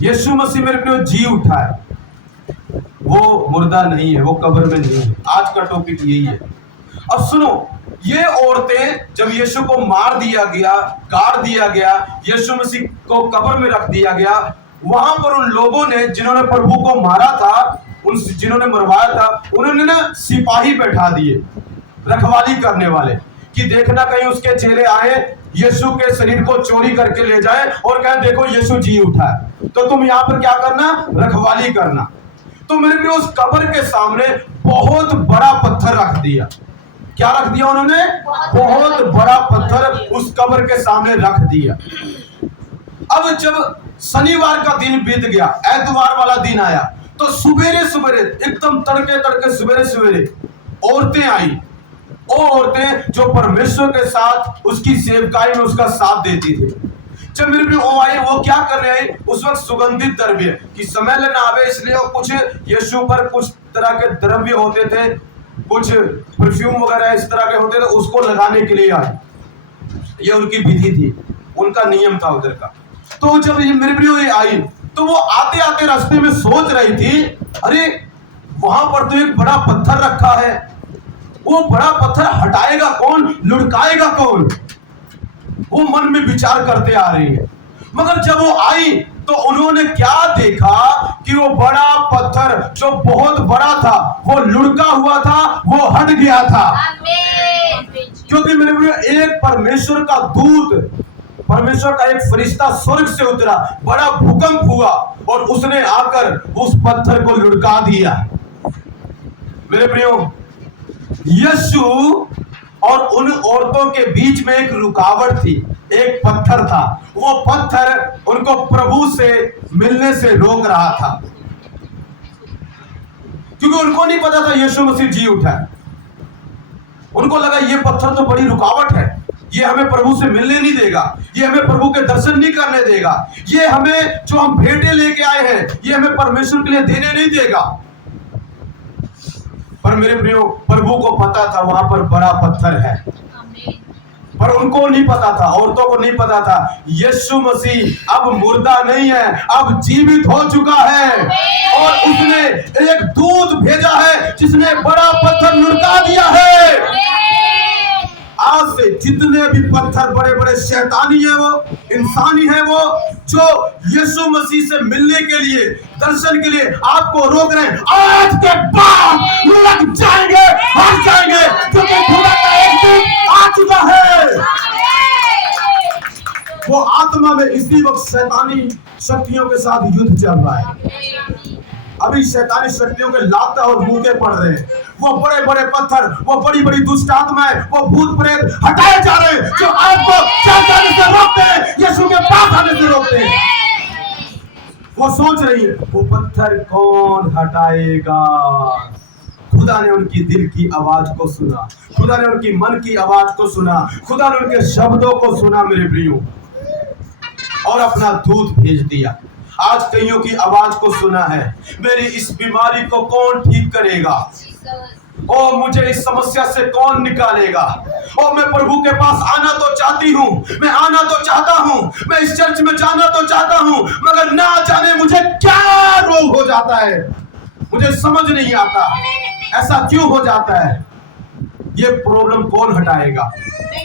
यीशु मसीह मेरे प्रियो जी उठा है, वो मुर्दा नहीं है, वो कब्र में नहीं है। आज का टॉपिक यही है। अब सुनो, ये औरतें जब यीशु को मार दिया गया, गाड़ दिया गया, यीशु मसीह को कब्र में रख दिया गया, वहां पर उन लोगों ने जिन्होंने प्रभु को मारा था, उन जिन्होंने मरवाया था, उन्होंने ना सिपाही बैठा दिए, रखवाली करने वाले, कि देखना कहीं उसके चेले आए, यीशु के शरीर को चोरी करके ले जाए और कहें देखो यीशु जी उठा है, तो तुम यहाँ पर क्या करना, रखवाली करना। तो मेरे लिए उस कब्र के सामने बहुत बड़ा पत्थर रख दिया। क्या रख दिया उन्होंने? बहुत बड़ा पत्थर उस कब्र के सामने रख दिया। अब जब शनिवार का दिन बीत गया, एतवार वाला दिन आया, तो सवेरे सवेरे एकदम तड़के तड़के सवेरे सवेरे औरतें आई। वो औरतें जो परमेश्वर के साथ उसकी सेवकाई में उसका साथ देती थी, जब मेरे भी वो आई, वो क्या कर रहे हैं, उस वक्त सुगंधित द्रव्य की स्मेल ना आवे इसलिए वो कुछ यीशु पर कुछ तरह के द्रव्य होते थे, कुछ परफ्यूम वगैरह इस तरह के होते थे, उसको लगाने के लिए आए। ये उनकी विधि थी, उनका नियम था उधर का। तो जब ये मेरे प्रियो ये आई, तो वो आते आते रास्ते में सोच रही थी, अरे वहां पर तो एक बड़ा पत्थर रखा है, वो बड़ा पत्थर हटाएगा कौन, लुढ़काएगा कौन, वो मन में विचार करते आ रही है। मगर जब वो आई तो उन्होंने क्या देखा कि वो बड़ा पत्थर जो बहुत बड़ा था, वो लुढ़का हुआ था, वो हट गया था। क्योंकि मेरे प्रियो एक परमेश्वर का दूत, परमेश्वर का एक फरिश्ता स्वर्ग से उतरा, बड़ा भूकंप हुआ और उसने आकर उस पत्थर को लुढ़का दिया। मेरे प्रियो, यीशु और उन औरतों के बीच में एक रुकावट थी, एक पत्थर था। वो पत्थर उनको प्रभु से मिलने से रोक रहा था, क्योंकि उनको नहीं पता था यीशु मसीह जी उठा है। उनको लगा ये पत्थर तो बड़ी रुकावट है, ये हमें प्रभु से मिलने नहीं देगा, ये हमें प्रभु के दर्शन नहीं करने देगा, ये हमें जो हम भेंटें लेके आए हैं ये हमें परमेश्वर के लिए देने नहीं देगा। पर मेरे प्रियो, प्रभु को पता था वहां पर बड़ा पत्थर है, पर उनको नहीं पता था, औरतों को नहीं पता था यीशु मसीह अब मुर्दा नहीं है, अब जीवित हो चुका है और उसने एक दूत भेजा है जिसने बड़ा पत्थर लुढ़का दिया है। आज से जितने भी पत्थर बड़े बड़े शैतानी है, वो इंसानी है, वो जो यीशु मसीह से मिलने के लिए, दर्शन के लिए आपको रोक रहे हैं, आज के बाद लग जाएंगे, हट जाएंगे, क्योंकि खुदा का एक दूत आ चुका है। वो आत्मा में इसी वक्त शैतानी शक्तियों के साथ युद्ध चल रहा है। अभी शैतानी शक्तियों के लाता और भूखे पड़ रहे हैं। वो बड़े बड़े पत्थर, वो बड़ी बड़ी दुष्ट आत्माएं, वो भूत प्रेत हटाए जा रहे हैं, जो आपको चल जाने से रोकते हैं, यीशु के पास आने से रोकते हैं। वो सोच रही है वो पत्थर कौन हटाएगा। खुदा ने उनकी दिल की आवाज को सुना, खुदा ने उनकी मन की आवाज को सुना, खुदा ने उनके शब्दों को सुना मेरे प्रियो, और अपना दूत भेज दिया। आज कईयों की आवाज को सुना है, मेरी इस बीमारी को कौन ठीक करेगा, ओ मुझे इस समस्या से कौन निकालेगा, ओ मैं प्रभु के पास आना तो चाहती हूँ, मैं आना तो चाहता हूँ, मैं इस चर्च में जाना तो चाहता हूँ, मगर ना जाने मुझे क्या रोग हो जाता है, मुझे समझ नहीं आता ऐसा क्यों हो जाता है। ये प्रॉब्लम कौन हटाएगा,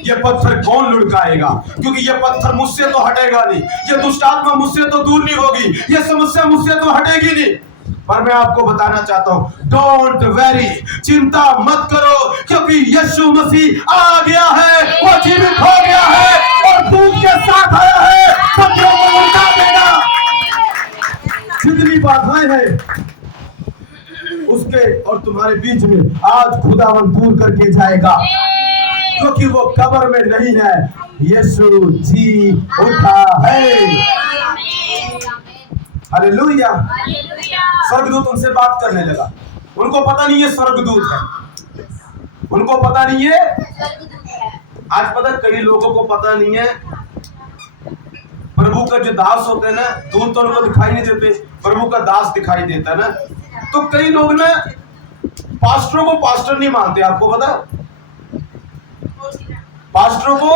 ये पत्थर कौन लुढ़काएगा, क्योंकि ये पत्थर मुझसे तो हटेगा नहीं, ये दुष्ट आत्मा मुझसे तो दूर नहीं होगी, ये समस्या मुझसे तो हटेगी नहीं। पर मैं आपको बताना चाहता हूं, डोंट वेरी, चिंता मत करो, क्योंकि यीशु मसीह आ गया है, वो जीवित हो गया है और दूत के साथ आया है, पत्थरों को लुढ़का देगा। जितनी बाधाएं हैं उसके और तुम्हारे बीच में आज खुदावन दूर करके जाएगा, क्योंकि वो कब्र में नहीं है, यीशु जी उठा है। हालेलुया। स्वर्गदूत उनसे बात करने लगा, उनको पता नहीं है स्वर्गदूत है, उनको पता नहीं है। आज पता कई लोगों को पता नहीं है, प्रभु का जो दास होते हैं ना, दूत तो उनको दिखाई नहीं देते, प्रभु का दास दिखाई देता है ना। तो कई लोग ना पास्टरों को पास्टर नहीं मानते, आपको पता, पास्टरों को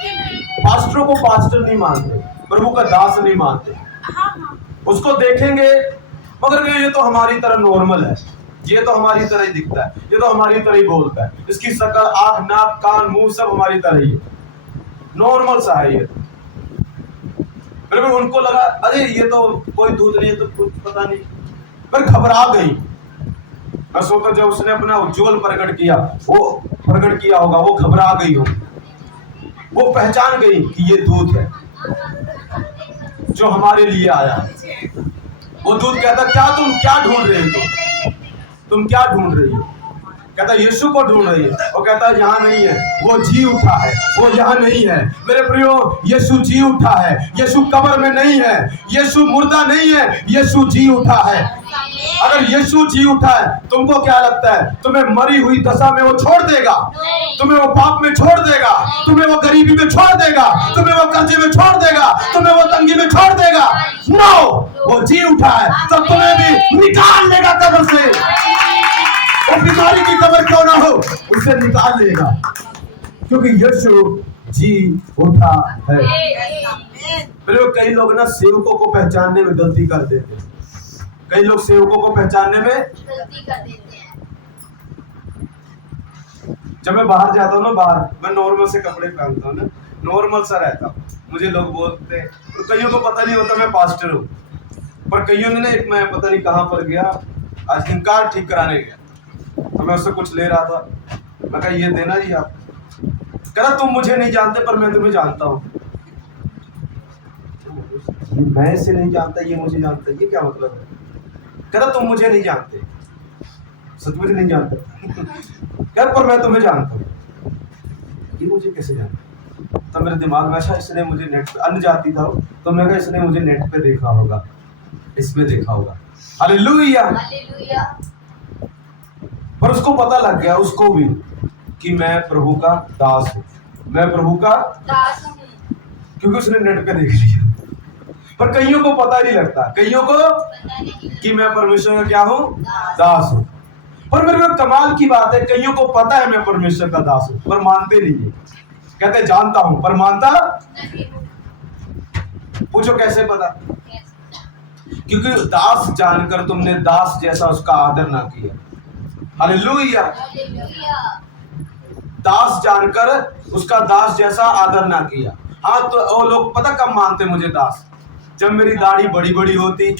पास्टरों को पास्टर नहीं मानते, प्रभु का दास नहीं मानते। उसको देखेंगे मगर ये तो हमारी तरह नॉर्मल है, ये तो हमारी तरह ही दिखता है, ये तो हमारी तरह ही बोलता है, इसकी शक्ल, आंख, नाक, कान, मुंह सब हमारी तरह ही है, नॉर्मल सा है ये। फिर उनको लगा अरे ये तो कोई दूध नहीं है, तो कुछ पता नहीं, फिर घबरा गई। मैं सोचा जब उसने अपना उज्ज्वल प्रकट किया, वो प्रकट किया होगा, वो घबरा गई हो, वो पहचान गई कि ये दूध है जो हमारे लिए आया। वो दूध कहता तुम क्या ढूंढ रहे हो, तुम क्या ढूंढ रही हो? कहता यीशु को ढूंढ रही है। वो कहता यहाँ नहीं है, वो जी उठा है, वो यहाँ नहीं है। मेरे प्रियो, यीशु जी उठा है, यीशु कब्र में नहीं है, यीशु मुर्दा नहीं है, यीशु जी उठा है। अगर यीशु जी उठा है, तुमको क्या लगता है तुम्हें मरी हुई दशा में वो छोड़ देगा? तुम्हें वो पाप में छोड़ देगा? तुम्हें वो गरीबी में छोड़ देगा? तुम्हें वो कर्जे में छोड़ देगा? तुम्हें वो तंगी में छोड़ देगा? नो, वो जी उठा है तो तुम्हें भी निकाल लेगा कब्र से। वो बीमारी की कब्र क्यों ना हो, उसे निकाल लेगा, क्योंकि यीशु जी उठा है। फिर कई लोग ना सेवकों को पहचानने में गलती कर देते हैं। कई लोग सेवकों को पहचानने में गलती कर देते हैं। जब मैं बाहर जाता हूँ ना, बाहर मैं नॉर्मल से कपड़े पहनता हूँ ना, नॉर्मल सा रहता हूँ, मुझे लोग बोलते हैं, तो कईयों को पता नहीं होता मैं पास्टर हूँ। पर कईयों ने ना, एक मैं पता नहीं कहाँ पर गया, आज इनकार ठीक कराने गया, तो मैं उससे कुछ ले रहा था, मैं कहा ये देना जी आप। कह रहा तुम मुझे नहीं जानते पर मैं तुम्हें जानता हूँ। मैं इसे नहीं जानता, ये मुझे जानता है, ये क्या मतलब है? कह रहा तुम मुझे नहीं जानते, सच मुझे नहीं जानते। कह पर मैं तुम्हें जानता हूँ। ये मुझे कैसे जानता? तो मेरे दिमाग में अच्छा, इसने मुझे नेट पे, अन्य जाति था तो मैं कहा इसने मुझे नेट पे देखा होगा, इस पे देखा होगा। हालेलुया। पर उसको पता लग गया, उसको भी, कि मैं प्रभु का दास हूँ, मैं प्रभु का दास हूँ, क्योंकि उसने नेट पे देख लिया। पर कईयों को पता नहीं लगता, कईयों को कि मैं परमेश्वर का क्या हूँ, दास हूँ। पर मेरे को कमाल की बात है, कईयों को पता है मैं परमेश्वर का दास हूँ, पर मानते नहीं है। कहते जानता हूँ पर मानता नहीं। पूछो कैसे पता? क्योंकि दास जानकर तुमने दास जैसा उसका आदर ना किया। हालेलुया। दास जानकर उसका दास जैसा आदर ना किया। हाँ, तो वो लोग पता कब मानते मुझे दास? जब मेरी दाढ़ी बड़ी बड़ी होती,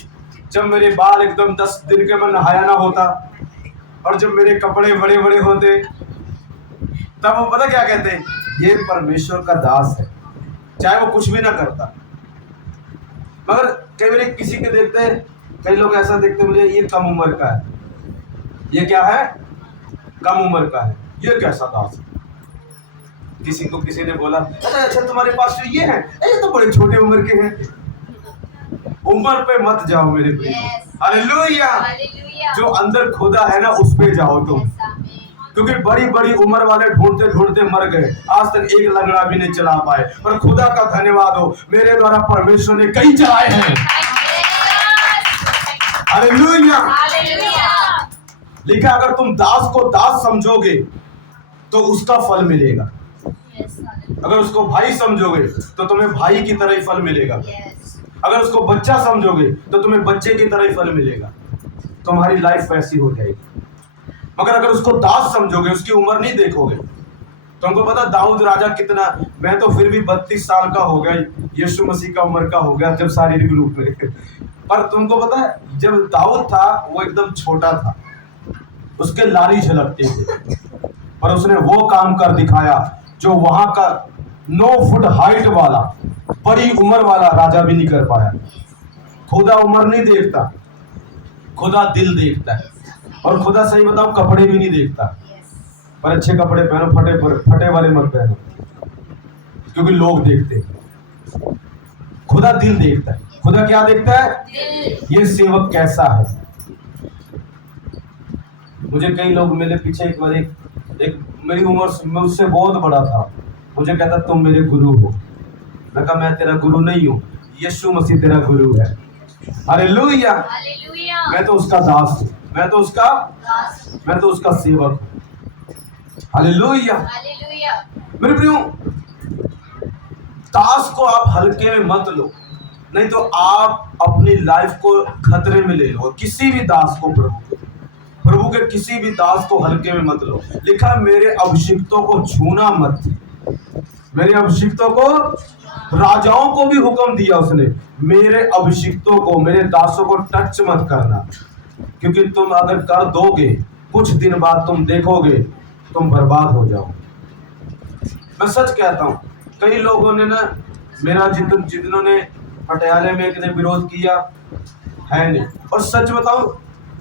जब मेरे बाल एकदम 10 दिन के मैं नहाया ना होता, और जब मेरे कपड़े बड़े बड़े होते, तब वो पता क्या कहते, ये परमेश्वर का दास है, चाहे वो कुछ भी ना करता। मगर कई बार किसी के देखते हैं, कई लोग ऐसा देखते मुझे, ये कम उम्र का है, ये क्या है, कम उम्र का है, ये कैसा दास है। किसी को किसी ने बोला अच्छा तुम्हारे पास तो ये है, ये तो बड़े छोटे उम्र के हैं। उम्र पे मत जाओ मेरे प्रिय। हालेलुया। जो अंदर खुदा है ना, उस पे जाओ तुम, क्योंकि बड़ी बड़ी उम्र वाले ढूंढते ढूंढते मर गए, आज तक एक लंगड़ा भी नहीं चला पाए। पर खुदा का धन्यवाद हो, मेरे द्वारा परमेश्वर ने कई चलाए हैं। हालेलुया। लिखा अगर तुम दास को दास समझोगे तो उसका फल मिलेगा, अगर उसको भाई समझोगे तो तुम्हें भाई की तरह ही फल मिलेगा, अगर उसको बच्चा समझोगे तो तुम्हें बच्चे की तरह ही फल मिलेगा, तुम्हारी लाइफ वैसी हो जाएगी। मगर अगर उसको दास समझोगे, उसकी उम्र नहीं देखोगे, तुमको पता दाऊद राजा कितना, मैं तो फिर भी 32 साल का हो गया, यीशु मसीह का उम्र का हो गया जब शारीरिक रूप में। पर तुमको पता है जब दाऊद था वो एकदम छोटा था, उसके लारी झलकते थे, पर उसने वो काम कर दिखाया जो वहां का 9 फुट हाइट वाला बड़ी उम्र वाला राजा भी नहीं कर पाया। खुदा उम्र नहीं देखता, खुदा दिल देखता है। और खुदा सही बताऊं कपड़े भी नहीं देखता, पर अच्छे कपड़े पहनो, फटे वाले मत पहनो, क्योंकि लोग देखते हैं। खुदा दिल देखता है। खुदा क्या देखता है? ये सेवक कैसा है। मुझे कई लोग मेरे पीछे एक बार एक मेरी उम्र मुझसे बहुत बड़ा था, मुझे कहता तुम मेरे गुरु हो। मैं कहा मैं तेरा गुरु नहीं हूँ, यीशु मसीह तेरा गुरु है। हालेलुया। मैं तो उसका दास हूँ, मैं तो उसका सेवक हूँ। हालेलुया। मेरे प्रियो, दास को आप हल्के में मत लो, नहीं तो आप अपनी लाइफ को खतरे में ले लो। किसी भी दास को, प्रभु के किसी भी दास को हल्के में मत लो। लिखा मेरे अभिषिक्तों को छूना मत, मेरे अभिषिक्तों को, राजाओं को भी हुक्म दिया उसने, मेरे अभिषिक्तों को, मेरे दासों को टच मत करना, क्योंकि तुम अगर कर दोगे कुछ दिन बाद तुम देखोगे तुम बर्बाद हो जाओ। मैं सच कहता हूं, कई लोगों ने ना मेरा जिन्होंने पटियाले में एक ने विरोध किया है नहीं, और सच बताऊं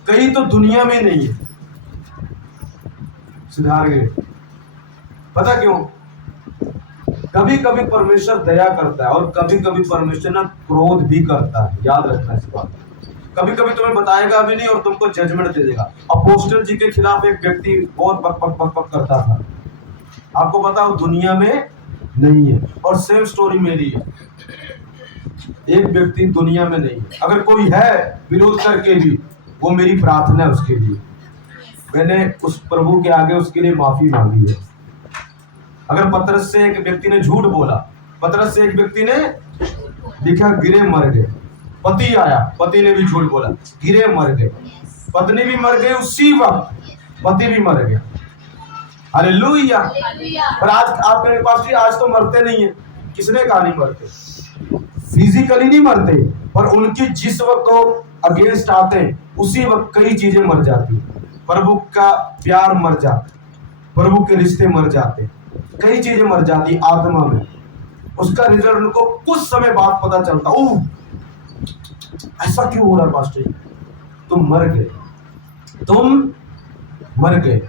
कहीं तो दुनिया में नहीं है, सुधार गए। पता क्यों? कभी कभी परमेश्वर दया करता है और कभी कभी परमेश्वर ना क्रोध भी करता है, याद रखना इस बात। कभी कभी तुम्हें बताएगा भी नहीं और तुमको जजमेंट दे देगा। अपोस्टल जी के खिलाफ एक व्यक्ति बहुत बक बक बक बक करता था, आपको पता वो दुनिया में नहीं है, और सेम स्टोरी मेरी है। एक व्यक्ति दुनिया में नहीं है, अगर कोई है विरोध करके भी, वो मेरी प्रार्थना है उसके लिए, मैंने उस प्रभु के आगे उसके लिए माफी मांगी है। अगर पतरस से एक व्यक्ति ने झूठ बोला, पतरस से एक व्यक्ति ने लिखा गिरे मर गए, पति आया, पति ने भी झूठ बोला, गिरे मर गए, पत्नी भी मर गई उसी वक्त, पति भी मर गया। हालेलुया। पर आज आप मेरे पास भी आज तो मरते नहीं है, किसने कहा नहीं मरते? फिजिकली नहीं मरते, पर उनकी जिस वक्त को अगेंस्ट आते हैं उसी वक्त कई चीजें मर जाती। प्रभु का प्यार मर जाता, प्रभु के रिश्ते मर जाते, कई चीजें मर जाती आत्मा में। उसका रिजल्ट उनको कुछ समय बाद पता चलता, ओह ऐसा क्यों हो रहा पास्टर, तुम मर गए, तुम मर गए।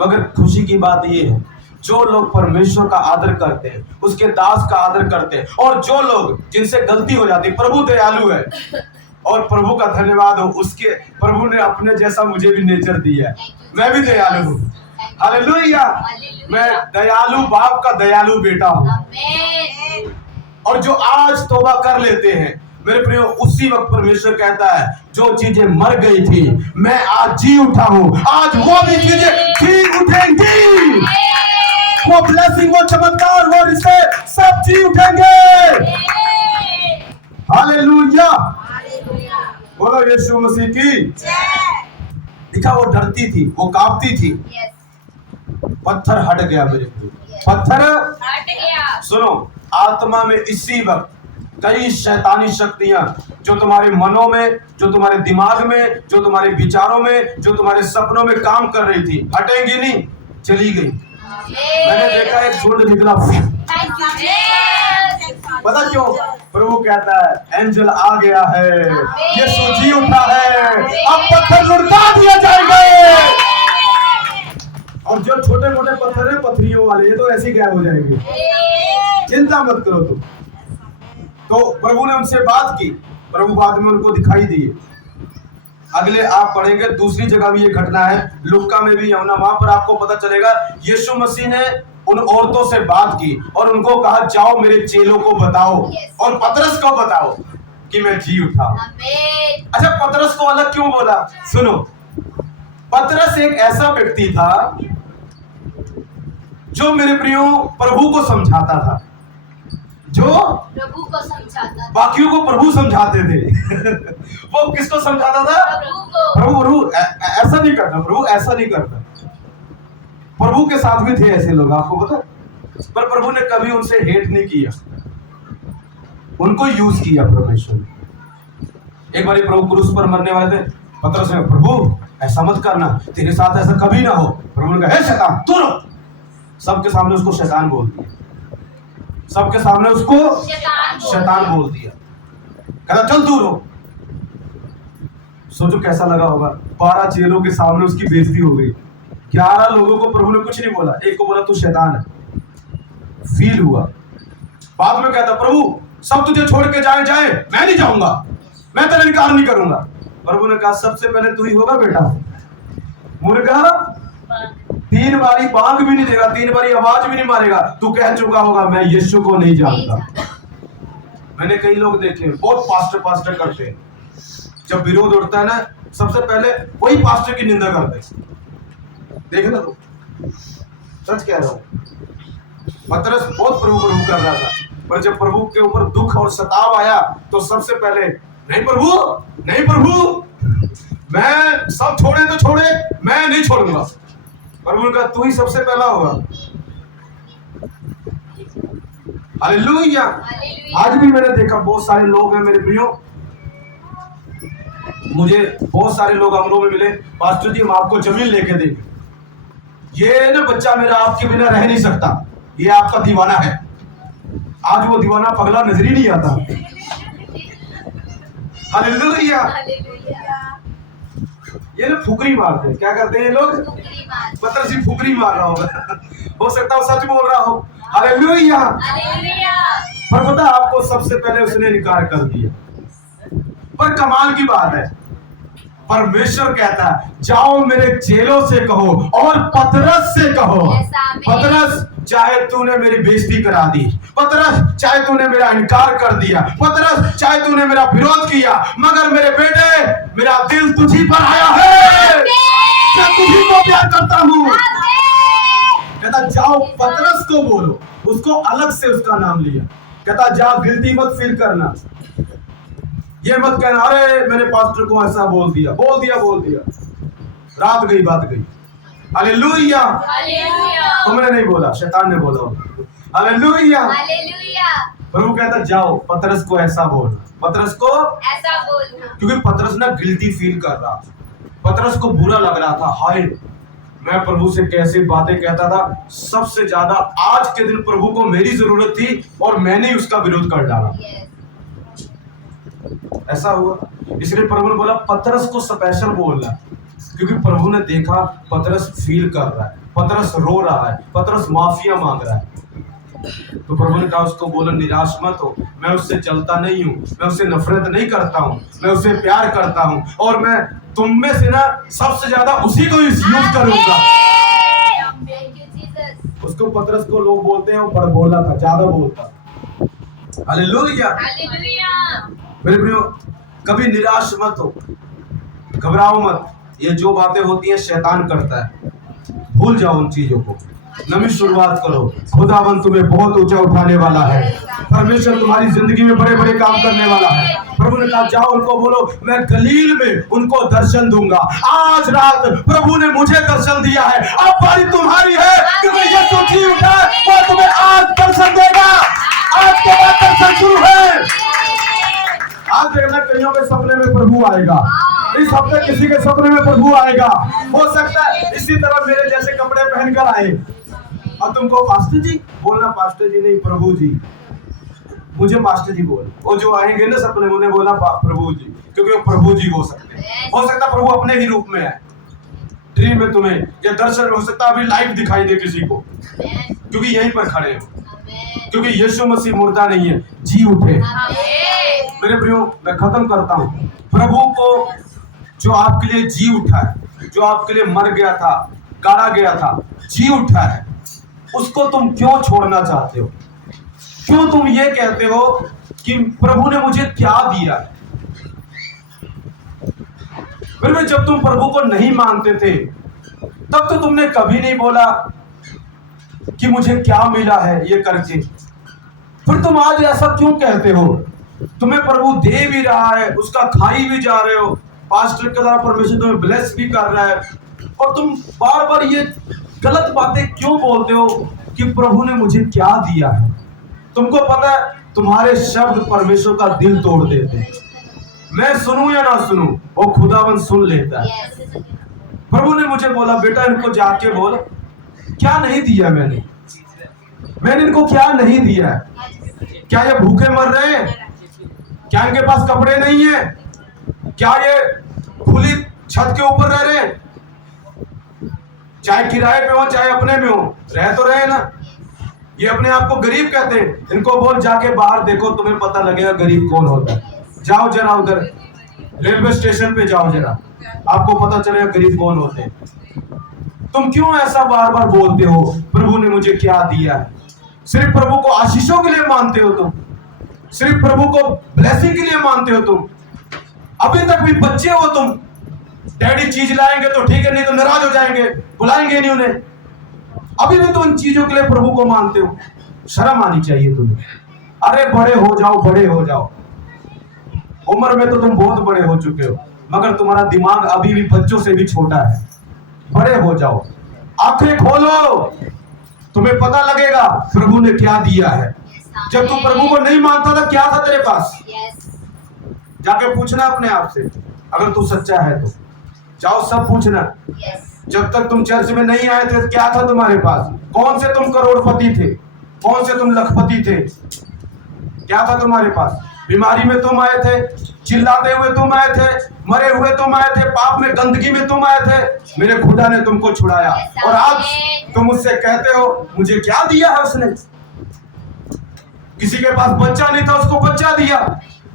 मगर खुशी की बात यह है, जो लोग परमेश्वर का आदर करते हैं, उसके दास का आदर करते हैं, और जो लोग जिनसे गलती हो जाती, प्रभु दयालु है, और प्रभु का धन्यवाद हो, उसके प्रभु ने अपने जैसा मुझे भी नेचर दिया है, मैं भी दयालु हूँ। हालेलुया। मैं दयालु बाप का दयालु बेटा हूँ, और जो आज तौबा कर लेते हैं मेरे प्रियो, उसी वक्त परमेश्वर कहता है जो चीजें मर गई थी मैं आज जी उठा हूं, आज वो भी चीजें जी उठेंगी, वो ब्लेसिंग, वो चमत्कार, वो रिश्ते सब जी उठेंगे। हालेलुया। बोलो यीशु मसीह की। दिखा वो डरती थी, वो कांपती थी, पत्थर हट गया मेरे प्रियो, पत्थर हट गया। सुनो, आत्मा में इसी वक्त कई शैतानी शक्तियां जो तुम्हारे मनों में, जो तुम्हारे दिमाग में, जो तुम्हारे विचारों में, जो तुम्हारे सपनों में काम कर रही थी, हटेंगी नहीं, चली गई। मैंने देखा एक झुंड निकला। पता क्यों? प्रभु कहता है एंजल आ गया है, यीशु जी उठा है, अब पत्थर लुढ़का दिया जाएगा, और जो छोटे मोटे पत्थर है पथरियों वाले, ये तो ऐसे गायब हो जाएंगे, चिंता मत करो तुम। तो प्रभु ने उनसे बात की, प्रभु बाद में उनको दिखाई दिए। अगले आप पढ़ेंगे दूसरी जगह भी ये घटना है, लुक्का में भी यमुना, वहां पर आपको पता चलेगा यीशु मसीह ने उन औरतों से बात की और उनको कहा जाओ मेरे चेलों को बताओ और पतरस को बताओ कि मैं जी उठा। अच्छा, पतरस को अलग क्यों बोला? सुनो, पतरस एक ऐसा व्यक्ति था जो मेरे प्रियो प्रभु को समझाता था, जो प्रभु को समझाता, बाकियों को प्रभु समझाते थे। वो किसको समझाता था? प्रभु ऐसा नहीं करता, प्रभु ऐसा नहीं करता। प्रभु के साथ भी थे ऐसे लोग, आपको पता, पर प्रभु ने कभी उनसे हेट नहीं किया, उनको यूज किया परमेश्वर ने। एक बार प्रभु क्रूस पर मरने वाले थे, पतरस ने प्रभु ऐसा मत करना, तेरे साथ ऐसा कभी ना हो। प्रभु ने कहा हे शैतान तू रुक, सबके सामने उसको शैतान बोल दिया, सबके सामने उसको शैतान बोल दिया, कहता चल दूर हो। सोचो कैसा लगा होगा, 12 चेलों के सामने उसकी बेइज्जती हो गई। 11 लोगों को प्रभु ने कुछ नहीं बोला, एक को बोला तू शैतान है, फील हुआ। बाद में कहता प्रभु सब तुझे छोड़ के जाए, मैं नहीं जाऊंगा, मैं तेरा इनकार नहीं करूंगा। प्रभु ने कहा सबसे पहले तू ही होगा बेटा, मुर्गा 3 बारी बांग भी नहीं देगा, 3 बारी आवाज भी नहीं मारेगा, तू कह चुका होगा मैं यीशु को नहीं जानता। मैंने कई लोग देखे बहुत पास्टर करते हैं, जब विरोध उठता है ना सबसे पहले वही पास्टर की निंदा करते हैं। देखे ना, तो सच कह रहा हूं, पतरस बहुत प्रभु कर रहा था, पर जब प्रभु के ऊपर दुख और सताव आया तो सबसे पहले नहीं प्रभु, नहीं प्रभु, मैं सब छोड़े तो छोड़े, मैं नहीं छोड़ूंगा। प्रभु ने कहा तू ही सबसे पहला होगा। हालेलुया। आज भी मैंने देखा बहुत सारे लोग हैं मेरे प्रियो, मुझे बहुत सारे लोग अमलों में मिले, पास्टर जी हम आपको जमीन लेके देंगे, ये ना बच्चा मेरा आपके बिना रह नहीं सकता, ये आपका दीवाना है। आज वो दीवाना पगला नजर ही नहीं आता। हालेलुया। ये ना फुकरी मारते हैं, क्या करते हैं ये लोग? पत्थर सी फुकरी मार रहा होगा, हो सकता है सच बोल रहा हो। हालेलुया। पर पता आपको सबसे पहले उसने इनकार कर दिया। पर कमाल की बात है, परमेश्वर कहता है जाओ मेरे चेलों से कहो और पतरस से कहो, पतरस चाहे तूने मेरी बेइज्जती करा दी, पतरस चाहे तूने मेरा इनकार कर दिया, पतरस चाहे तूने मेरा विरोध किया, मगर मेरे बेटे मेरा दिल तुझी पर आया है, मैं तुझी को प्यार करता हूँ। कहता जाओ पतरस को बोलो, उसको अलग से उसका नाम लिया। कहता जा गिल्टी मत फील करना, ये मत कहना अरे मैंने पास्टर को ऐसा बोल दिया, बोल दिया, बोल दिया, रात गई बात गई। हालेलुया। तुमने नहीं बोला, शैतान ने बोला। हालेलुया। प्रभु कहता जाओ पतरस को ऐसा बोलना, पतरस को ऐसा बोलना, क्योंकि पतरस ना गिल्टी फील कर रहा था, पतरस को बुरा लग रहा था, हाय मैं प्रभु से कैसे बातें कहता था, सबसे ज्यादा आज के दिन प्रभु को मेरी जरूरत थी और मैंने उसका विरोध कर डाला। ऐसा हुआ, इसलिए प्रभु ने बोला पतरस को स्पेशल बोलना, क्योंकि प्रभु ने देखा पतरस फील कर रहा है, पतरस रो रहा है, पतरस माफिया मांग रहा है। तो प्रभु ने कहा उसको बोलो निराश मत हो, मैं उससे जलता नहीं हूँ, मैं उससे नफरत नहीं करता हूँ, मैं उससे प्यार करता हूँ और मैं तुम में से ना सबसे ज्यादा उसी को यूज करूंगा। उसको पतरस को लोग बोलते हैं वो बड़ा बोला था, ज्यादा बोलता। हालेलुया। मेरे प्रियो कभी निराश मत हो, घबराओ मत, ये जो बातें होती हैं शैतान करता है, भूल जाओ उन चीजों को, नई शुरुआत करो। खुदावन तुम्हें बहुत ऊंचा उठाने वाला है, परमेश्वर तुम्हारी जिंदगी में बड़े बड़े काम करने वाला है। प्रभु ने कहा जाओ उनको बोलो मैं गलील में उनको दर्शन दूंगा। आज रात प्रभु ने मुझे दर्शन दिया है, अब बारी तुम्हारी है, क्योंकि यीशु जी उठा वो तुम्हें आज दर्शन देगा। आज के बाद दर्शन शुरू है। आज देखना कईयों के सपने में प्रभु आएगा, इस हफ्ते किसी के सपने में प्रभु आएगा। हो सकता है इसी तरह मेरे जैसे कपड़े पहनकर आए और तुमको पास्टर जी बोलना, पास्टर जी नहीं प्रभु जी, मुझे पास्टर जी बोल। वो जो आएंगे ना सपने में उन्हें बोलना प्रभु जी, क्योंकि वो प्रभु जी हो सकते हैं। हो सकता है प्रभु अपने ही रूप में है, ड्रीम में तुम्हें या दर्शन हो सकता है अभी लाइव दिखाई दे किसी को, क्योंकि यहीं पर खड़े हो, क्योंकि यीशु मसीह मुर्दा नहीं है, जी उठे। मेरे प्रियो मैं खत्म करता हूँ, प्रभु को जो आपके लिए जी उठा है, जो आपके लिए मर गया था, गाड़ा गया था, जी उठा है, उसको तुम क्यों छोड़ना चाहते हो? क्यों तुम ये कहते हो कि प्रभु ने मुझे क्या दिया है? फिर जब तुम प्रभु को नहीं मानते थे तब तो तुमने कभी नहीं बोला कि मुझे क्या मिला है ये करके, फिर तुम आज ऐसा क्यों कहते हो? तुम्हें प्रभु दे भी रहा है, उसका खाई भी जा रहे हो, पास्टर के द्वारा परमेश्वर तुम्हें ब्लेस भी कर रहा है, और तुम बार बार ये गलत बातें क्यों बोलते हो कि प्रभु ने मुझे क्या दिया है? तुमको पता है तुम्हारे शब्द परमेश्वर का दिल तोड़ देते हैं। मैं सुनूं या ना सुनूं वो खुदावन सुन लेता है। प्रभु ने मुझे बोला बेटा इनको जाके बोल क्या नहीं दिया मैंने इनको क्या नहीं दिया है? क्या ये भूखे मर रहे हैं? क्या इनके पास कपड़े नहीं है? क्या ये खुली छत के ऊपर रह रहे हैं? चाहे किराए पे हो चाहे अपने में हो, रह तो रहे ना। ये अपने आप को गरीब कहते हैं, इनको बोल जाके बाहर देखो तुम्हें पता लगेगा गरीब कौन होता है। जाओ जरा उधर रेलवे स्टेशन पे जाओ, जरा आपको पता चलेगा गरीब कौन होते हैं। तुम क्यों ऐसा बार बार बोलते हो प्रभु ने मुझे क्या दिया है? सिर्फ प्रभु को आशीषों के लिए मानते हो तुम, सिर्फ प्रभु को ब्लेसिंग के लिए मानते हो तुम। अभी तक भी बच्चे हो तुम, डैडी चीज लाएंगे तो ठीक है, नहीं तो नाराज हो जाएंगे, बुलाएंगे नहीं उन्हें। अभी भी तो उन चीजों के लिए प्रभु को मानते हो, शर्म आनी चाहिए तुम्हें। अरे बड़े हो जाओ, बड़े हो जाओ। उम्र में तो तुम बहुत बड़े हो चुके हो, मगर तुम्हारा दिमाग अभी भी बच्चों से भी छोटा है। बड़े हो जाओ, आंखें खोलो, तुम्हें पता लगेगा प्रभु ने क्या दिया है। जब तू प्रभु को नहीं मानता था, क्या था तेरे पास? जाके पूछना अपने आप से, अगर तू सच्चा है तो जाओ, सब पूछना। जब तक तुम चर्च में नहीं आए थे, क्या था तुम्हारे पास? कौन से तुम करोड़पति थे? कौन से तुम लखपति थे? क्या था तुम्हारे पास? बीमारी में तुम आए थे, चिल्लाते हुए तुम आए थे, मरे हुए तुम आए थे, पाप में गंदगी में तुम आए थे, मेरे खुदा ने तुमको छुड़ाया। और आज तुम मुझसे कहते हो मुझे क्या दिया है उसने? किसी के पास बच्चा नहीं था, उसको बच्चा दिया।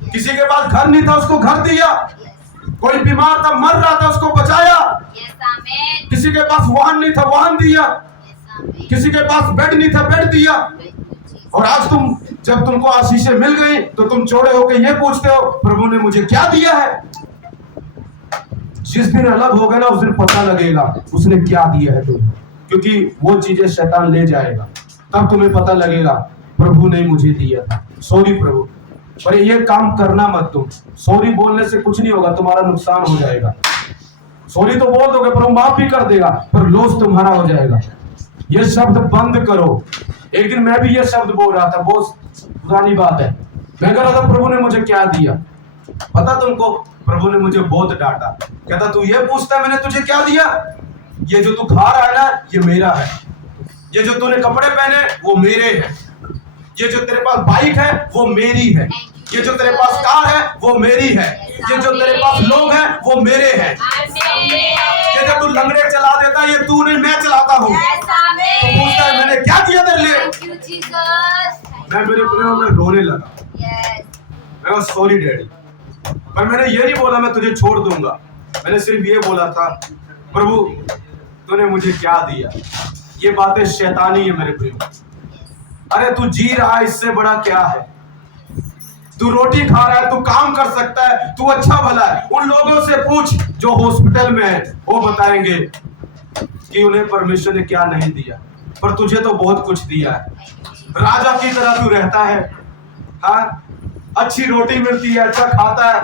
किसी के पास घर नहीं था, उसको घर दिया। कोई बीमार था, मर रहा था, उसको बचाया। किसी के पास वाहन नहीं था, वाहन दिया। किसी के पास बेड नहीं था, बेड दिया। और आज तुम, जब तुमको आशीषें मिल गई तो तुम चौड़े होकर ये पूछते हो प्रभु ने मुझे क्या दिया है? जिस दिन अलग हो गए ना, उस दिन पता लगेगा उसने क्या दिया है तुम्हें, क्योंकि वो चीजें शैतान ले जाएगा। तब तुम्हें पता लगेगा प्रभु ने मुझे दिया था। सॉरी प्रभु, पर ये काम करना मत तुम। सॉरी बोलने से कुछ नहीं होगा, तुम्हारा नुकसान हो जाएगा। सॉरी तो बोल दोगे, प्रभु माफ भी कर देगा, पर लॉस तुम्हारा हो जाएगा। ये शब्द बंद करो। एक दिन मैं भी ये शब्द बोल रहा था, बहुत पुरानी बात है। मैं कह रहा था प्रभु ने मुझे क्या दिया, पता तुमको? प्रभु ने मुझे बहुत डांटा। कहता तू ये पूछता है मैंने तुझे क्या दिया? ये जो तू खा रहा है ना, ये मेरा है। ये जो तूने कपड़े पहने वो मेरे हैं। ये जो तेरे पास बाइक है वो मेरी है। ये जो तेरे पास कार है वो मेरी है। ये जो तेरे पास लोग हैं वो मेरे हैं। ये जो तू लंगड़े चला देता है, ये तू नहीं, मैं चलाता हूँ। तो पूछता है मैंने क्या किया तेरे लिए? मैं मेरे प्रेम में रोने लगा। मैं सॉरी डैडी, पर मैंने ये नहीं बोला मैं तुझे छोड़ दूंगा। मैंने सिर्फ ये बोला था प्रभु तूने मुझे क्या दिया। ये बातें शैतानी है मेरे प्रेम। अरे तू जी रहा है, इससे बड़ा क्या है? तू रोटी खा रहा है, तू काम कर सकता है, तू अच्छा भला है। उन लोगों से पूछ जो हॉस्पिटल में है, वो बताएंगे कि उन्हें परमेश्वर ने क्या नहीं दिया, पर तुझे तो बहुत कुछ दिया है। राजा की तरह तू रहता है, हाँ, अच्छी रोटी मिलती है, अच्छा खाता है,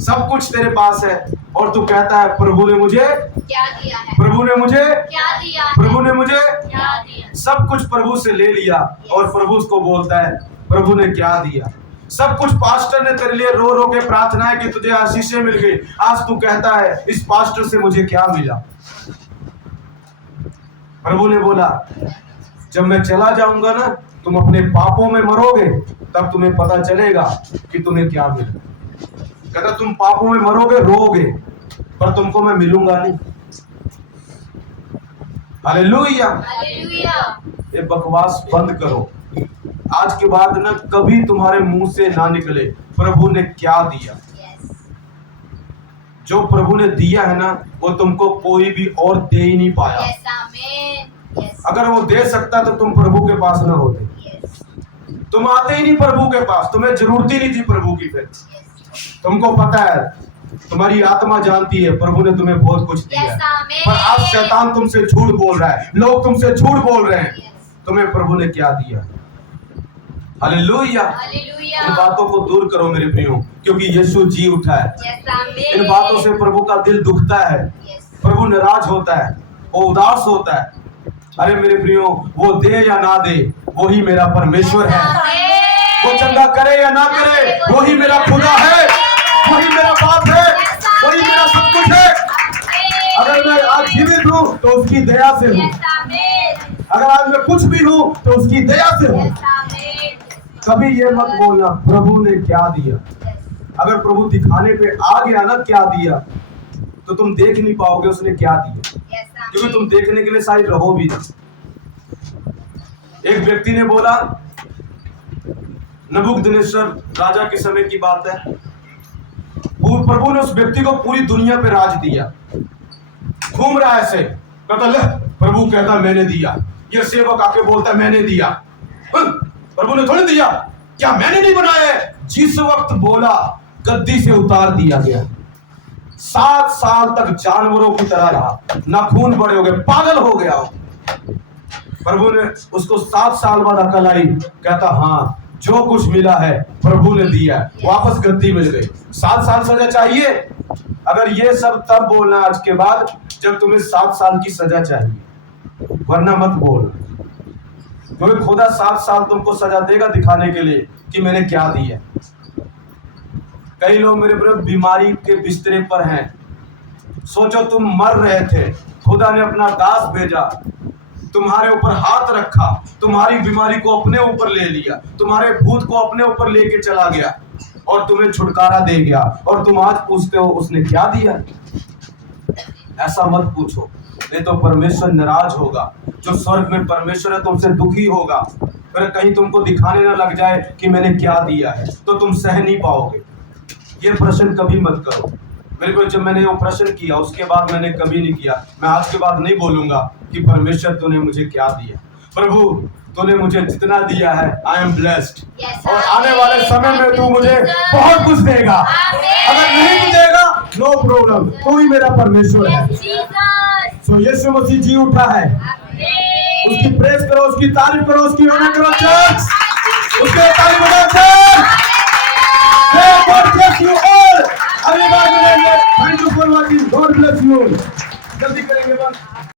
सब कुछ तेरे पास है, और तू कहता है प्रभु ने मुझे क्या दिया है? प्रभु ने मुझे क्या दिया है? प्रभु ने मुझे क्या दिया? सब कुछ प्रभु से ले लिया और प्रभु उसको बोलता है प्रभु ने क्या दिया। सब कुछ पास्टर ने तेरे लिए रो रो के प्रार्थनाएं की, तुझे आशीषें मिल गई। आज तू कहता है इस पास्टर से मुझे क्या मिला? प्रभु ने बोला जब मैं चला जाऊंगा ना, तुम अपने पापों में मरोगे, तब तुम्हें पता चलेगा कि तुम्हें क्या मिला। कहता तुम पापों में मरोगे, रोओगे, पर तुमको मैं मिलूंगा नहीं। हालेलुया। ये बकवास बंद करो। आज के बाद ना कभी तुम्हारे मुंह से ना निकले प्रभु ने क्या दिया। जो प्रभु ने दिया है ना, वो तुमको कोई भी और दे ही नहीं पाया। अगर वो दे सकता तो तुम प्रभु के पास ना होते। तुम आते ही नहीं प्रभु के पास, तुम्हें जरूरत ही नहीं थी प्रभु की। फिर तुमको पता है, तुम्हारी आत्मा जानती है प्रभु ने तुम्हें बहुत कुछ दिया है। पर आज शैतान तुमसे झूठ बोल रहा है, लोग तुमसे झूठ बोल रहे हैं। तुम्हें प्रभु ने क्या दिया? हालेलुया। इन बातों को दूर करो मेरे प्रियो, क्योंकि यीशु जी उठा है। इन बातों से प्रभु का दिल दुखता है, प्रभु नाराज होता है, वो उदास होता है। अरे मेरे प्रियो, वो दे या ना दे, वो ही मेरा परमेश्वर है। वो चंगा करे या ना करे, वो ही मेरा खुदा है, वही मेरा बाप है, वही मेरा सब कुछ है। अगर मैं आज जीवित हूँ तो उसकी दया से हूँ। अगर आज मैं कुछ भी हूँ तो उसकी दया से हूँ। कभी ये मत बोलना प्रभु ने क्या दिया। अगर प्रभु दिखाने पे आ गया ना क्या दिया, तो तुम देख नहीं पाओगे उसने क्या दिया, क्योंकि तुम देखने के लिए शायद रहो भी नहीं। एक व्यक्ति ने बोला, नबूकदनेस्सर राजा के समय की बात है, प्रभु ने उस व्यक्ति को पूरी दुनिया पे राज दिया। घूम रहा है ऐसे, कहता ले, प्रभु कहता मैंने दिया। ये सेवक आके बोलता मैंने दिया। प्रभु ने थोड़ी दिया, क्या मैंने नहीं बनाया? जिस वक्त बोला गद्दी से उतार दिया गया। 7 साल तक जानवरों की तरह रहा, नाखून बड़े हो गए, पागल हो गया। प्रभु ने उसको 7 साल बाद अकल आई, कहता हाँ जो कुछ मिला है प्रभु ने दिया, वापस गद्दी मिल गई। 7 साल सजा चाहिए, अगर ये सब तब बोलना आज के बाद जब तुम्हें 7 साल की सजा चाहिए, वरना मत बोल। क्योंकि खुदा 7 साल तुमको सजा देगा दिखाने के लिए कि मैंने क्या दिया। कई लोग मेरे प्रिय बीमारी के बिस्तरे पर हैं। सोचो तुम मर रहे थे, खुदा ने अपना दास भेजा, तुम्हारे ऊपर हाथ रखा, तुम्हारी बीमारी को अपने ऊपर ले लिया, तुम्हारे भूत को अपने ऊपर लेके चला गया और तुम्हें छुटकारा दे गया, और तुम आज पूछते हो उसने क्या दिया। ऐसा मत पूछो, नहीं तो परमेश्वर नाराज होगा। जो स्वर्ग में परमेश्वर है तुमसे दुखी होगा। फिर कहीं तुमको दिखाने ना लग जाए कि मैंने क्या दिया है, तो तुम सह नहीं पाओगे। ये प्रश्न कभी मत करो। मेरे को जब मैंने वो प्रश्न किया उसके बाद मैंने कभी नहीं किया। मैं आज के बाद नहीं बोलूंगा कि परमेश्वर तूने मुझे क्या दिया। प्रभु तूने मुझे जितना दिया है आई एम ब्लेस्ड, और आने वाले समय में तू मुझे बहुत कुछ देगा। अगर नहीं भी देगा नो प्रॉब्लम, तू ही मेरा परमेश्वर है। सो यीशु मसीह जी उठा है, उसकी प्रेस करो, उसकी तारीफ करो, उसकी ऑनर करो चर्च, उसके तारीफ करो चर्च।